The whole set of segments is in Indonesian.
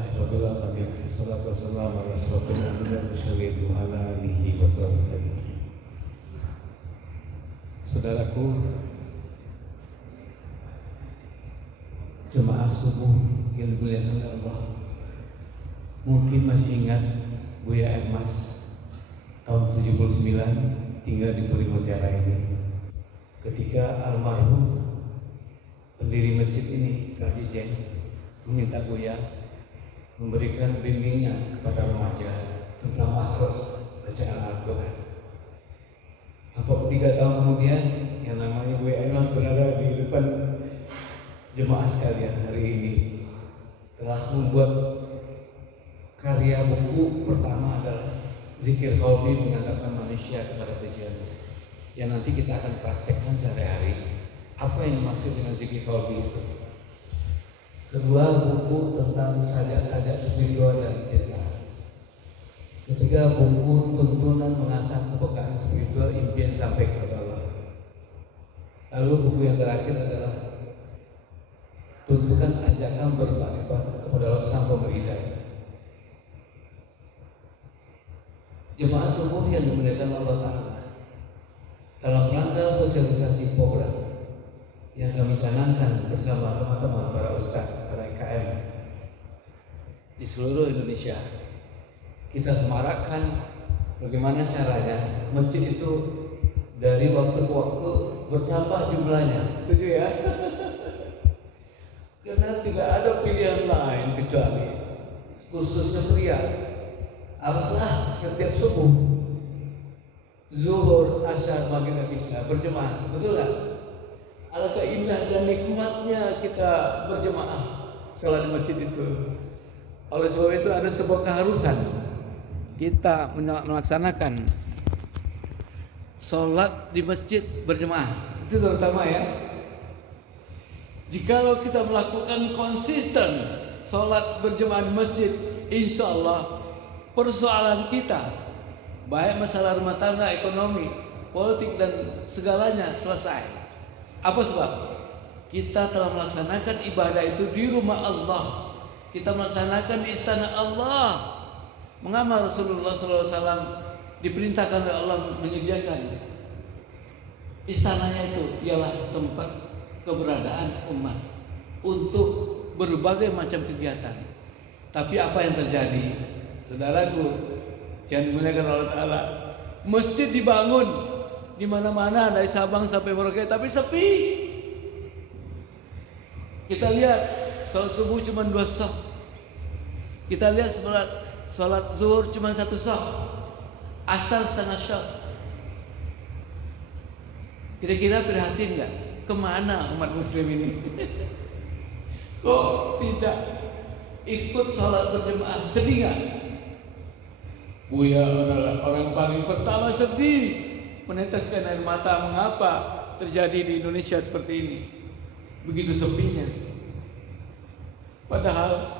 Alhamdulillahirabbil alamin. Wassalatu wassalamu ala asyrofil anbiya'i wal mursalin wa ala alihi wa sahbihi. Saudaraku, jemaah subuh yang dimuliakan oleh Allah, mungkin masih ingat Buya Emas tahun 79 tinggal di Puri Mutiara ini. Ketika almarhum pendiri masjid ini, Kak Jijeng, meminta Buya memberikan bimbingan kepada remaja tentang makros bacaan Al-Quran. Apa 3 tahun kemudian yang namanya Buya Emas berada di depan jemaah sekalian hari ini telah membuat karya buku pertama adalah Zikir Qalbi mengantarkan manusia kepada tujuannya, yang nanti kita akan praktekkan sehari-hari. Apa yang dimaksud dengan Zikir Qalbi itu? Kedua, buku tentang sajak-sajak spiritual dan cinta. Ketiga, buku tuntunan mengasah kepekaan spiritual, impian sampai kepada Allah. Lalu buku yang terakhir adalah tuntukan ajakan bermakrifat kepada Allah Sang Pemberi Hidayah. Jemaah subuh yang dimuliakan Allah Ta'ala, dalam rangka sosialisasi program yang kami canangkan bersama teman-teman para ustadz, para IKM di seluruh Indonesia, kita semarakkan bagaimana caranya masjid itu dari waktu ke waktu bertambah jumlahnya. Setuju ya? Karena tidak ada pilihan lain kecuali khususnya pria haruslah setiap subuh, zuhur, asyar, maghrib, isya berjemaah. Betul nggak? Alangkah indah dan nikmatnya kita berjemaah salat di masjid itu. Oleh sebab itu ada sebuah keharusan kita melaksanakan sholat di masjid berjemaah. Itu terutama ya. Jikalau kita melakukan konsisten sholat berjemaah di masjid, insya Allah persoalan kita, baik masalah rumah tangga, ekonomi, politik dan segalanya selesai. Apa sebab? Kita telah melaksanakan ibadah itu di rumah Allah. Kita melaksanakan di istana Allah. Mengamal Rasulullah SAW diperintahkan oleh Allah menyediakan istananya itu ialah tempat keberadaan umat untuk berbagai macam kegiatan. Tapi apa yang terjadi? Saudaraku yang dimuliakan Allah Ta'ala, masjid dibangun di mana-mana dari Sabang sampai Merauke, tapi sepi. Kita lihat salat subuh cuma 2 shaf. Kita lihat salat zuhur cuma 1 shaf. Asar setengah shaf. Kira-kira prihatin nggak? Kemana umat muslim ini? Kok tidak ikut salat berjemaah? Sedih nggak? Buya adalah orang paling pertama sedih, meneteskan air mata. Mengapa terjadi di Indonesia seperti ini? Begitu sepinya. Padahal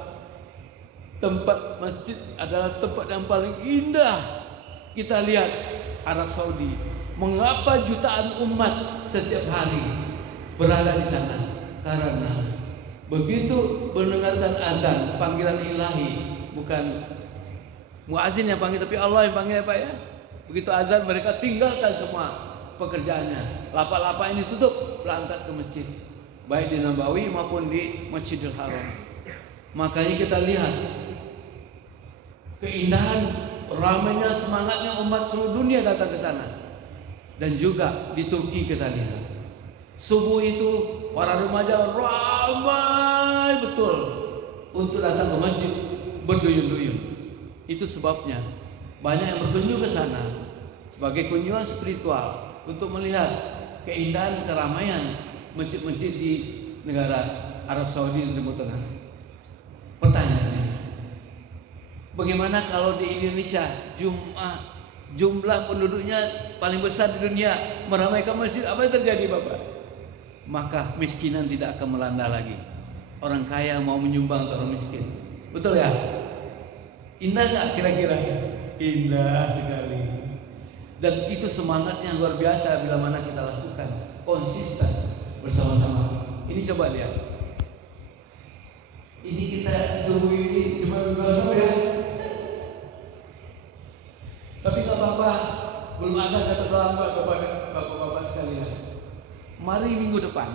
tempat masjid adalah tempat yang paling indah. Kita lihat Arab Saudi, mengapa jutaan umat setiap hari berada di sana? Karena begitu mendengarkan azan, panggilan ilahi, bukan muazin yang panggil, tapi Allah yang panggil ya Pak ya. Begitu azan mereka tinggalkan semua pekerjaannya. Lapak-lapak ini tutup, berangkat ke masjid, baik di Nabawi maupun di Masjidil Haram. Makanya kita lihat keindahan, ramainya, semangatnya umat seluruh dunia datang ke sana. Dan juga di Turki kita lihat subuh itu para remaja ramai betul untuk datang ke masjid berduyun-duyun. Itu sebabnya banyak yang berkunjung ke sana sebagai kunjungan spiritual untuk melihat keindahan keramaian masjid-masjid di negara Arab Saudi dan Timur Tengah. Pertanyaannya, bagaimana kalau di Indonesia jumlah penduduknya paling besar di dunia meramaikan masjid? Apa yang terjadi Bapak? Maka miskinan tidak akan melanda lagi. Orang kaya mau menyumbang ke orang miskin. Betul ya? Indah nggak kira-kira? Indah sekali. Dan itu semangatnya luar biasa bila mana kita lakukan konsisten bersama-sama. Ini coba lihat. Ini kita subuh ini cuma 2021 ya. Tapi nggak apa-apa, belum ada kata terlambat kepada bapak-bapak sekalian. Mari minggu depan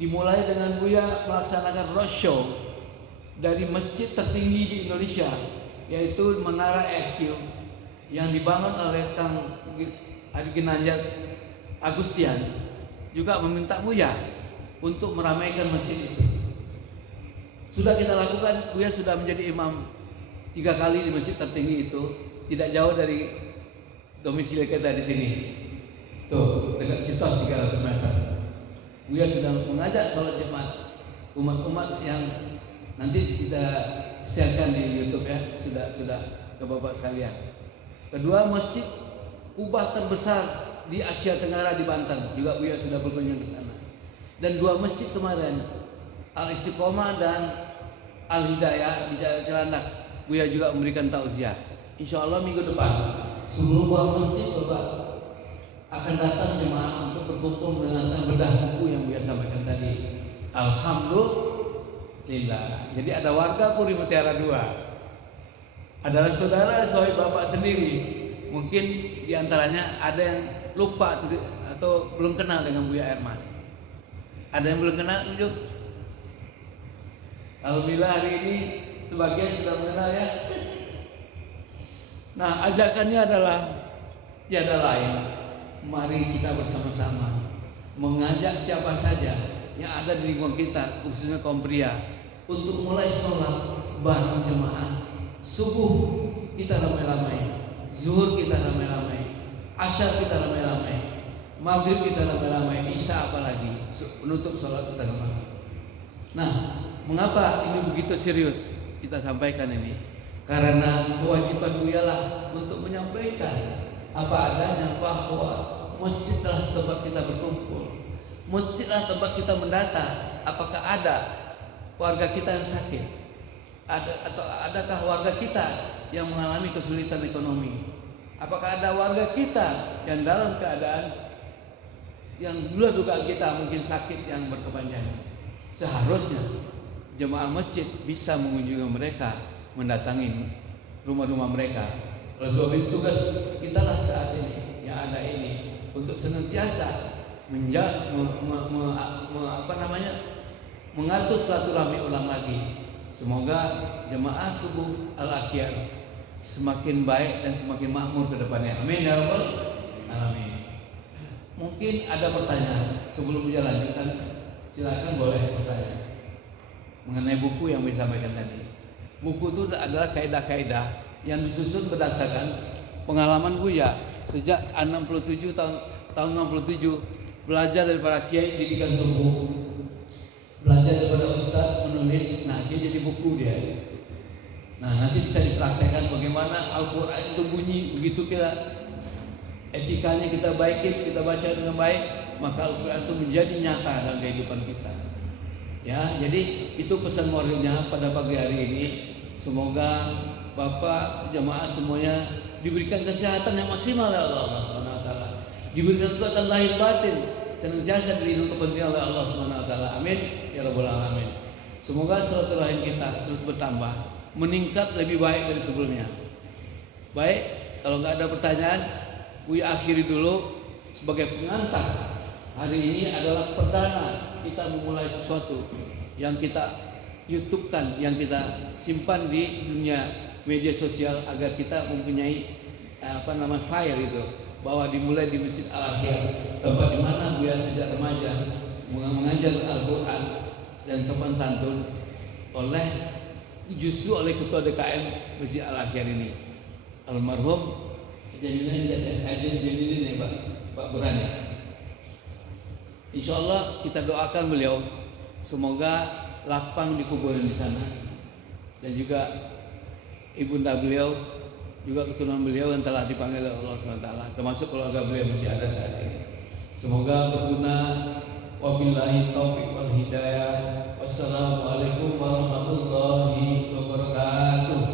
dimulai dengan Buya melaksanakan roadshow dari masjid tertinggi di Indonesia, yaitu Menara SQ yang dibangun oleh Kang Adi Ginanjar Agustian, juga meminta Buya untuk meramaikan masjid itu. Sudah kita lakukan, Buya sudah menjadi imam 3 kali di masjid tertinggi itu, tidak jauh dari domisili kita di sini. Tuh, dekat Citos 300 meter. Buya sudah mengajak sholat Jumat umat-umat yang nanti kita sharekan di YouTube ya, sudah ke Bapak sekalian. Kedua, masjid kubah terbesar di Asia Tenggara di Banten, juga Buya sudah berkunjung ke sana. Dan 2 masjid kemarin, Al Istiqomah dan Al Hidayah di Cilandak, Buya juga memberikan tausiah. Insya Allah minggu depan 10 buah masjid Bapak akan datang jemaah untuk berkumpul mendengarkan bedah buku yang Buya sampaikan tadi. Alhamdulillah. Jadi ada warga Puri Mutiara 2 adalah saudara sohib Bapak sendiri. Mungkin diantaranya ada yang lupa atau belum kenal dengan Buya Ermas. Ada yang belum kenal? Tunjuk. Alhamdulillah hari ini sebagian sudah mengenal ya. Nah, ajakannya adalah tiada lain, mari kita bersama-sama mengajak siapa saja yang ada di lingkungan kita, khususnya kaum pria, untuk mulai sholat bareng jemaah. Subuh kita ramai-ramai, zuhur kita ramai-ramai, asyar kita ramai-ramai, maghrib kita ramai-ramai, isya apalagi penutup sholat kita ramai. Nah, mengapa ini begitu serius kita sampaikan ini? Karena kewajiban Buya lah untuk menyampaikan apa adanya, bahwa masjidlah tempat kita berkumpul, masjidlah tempat kita mendata. Apakah ada warga kita yang sakit, atau adakah warga kita yang mengalami kesulitan ekonomi? Apakah ada warga kita yang dalam keadaan yang dulu dugaan kita mungkin sakit yang berkepanjangan? Seharusnya jemaah masjid bisa mengunjungi mereka, mendatangi rumah-rumah mereka. Oleh sebab itu tugas kita lah saat ini yang ada ini untuk senantiasa mengatur silaturahmi ulang lagi. Semoga jemaah subuh Al-Akhyar semakin baik dan semakin makmur ke depannya. Amin ya rabbal alamin. Mungkin ada pertanyaan sebelum dilanjutkan, silakan boleh bertanya mengenai buku yang disampaikan tadi. Buku itu adalah kaidah-kaidah yang disusun berdasarkan pengalaman Buya sejak 67 tahun 67 belajar dari para kiai didikan subuh, belajar daripada ustaz menulis. Nah, dia jadi buku dia. Nah, nanti bisa dipraktekkan bagaimana Al-Quran itu bunyi. Begitu kita etikanya kita baikin, kita baca dengan baik, maka Al-Quran itu menjadi nyata dalam kehidupan kita. Ya, jadi itu pesan moralnya pada pagi hari ini. Semoga Bapak jamaah semuanya diberikan kesehatan yang maksimal oleh Allah SWT, diberikan kekuatan lahir batin, senantiasa dilindungi kepentingan oleh Allah SWT. Amin ya rabbal alamin. Semoga silaturahim kita terus bertambah, meningkat lebih baik dari sebelumnya. Baik, kalau nggak ada pertanyaan, Buya akhiri dulu. Sebagai pengantar, hari ini adalah perdana kita memulai sesuatu yang kita YouTube-kan, yang kita simpan di dunia media sosial agar kita mempunyai file itu, bahwa dimulai di Masjid Al-Akhyar, tempat di mana Buya sejak remaja mengajar Al-Quran dan sopan santun justru oleh ketua DKM Masjid Al-Akhyar ini, almarhum Jalilin Pak Burhan. Insya Allah kita doakan beliau semoga lapang di kuburan di sana, dan juga ibunda beliau, juga keturunan beliau yang telah dipanggil oleh Allah SWT, termasuk keluarga beliau masih ada saat ini. Semoga berguna. Wabillahi taufiq wal hidayah. Wassalamualaikum warahmatullahi wabarakatuh.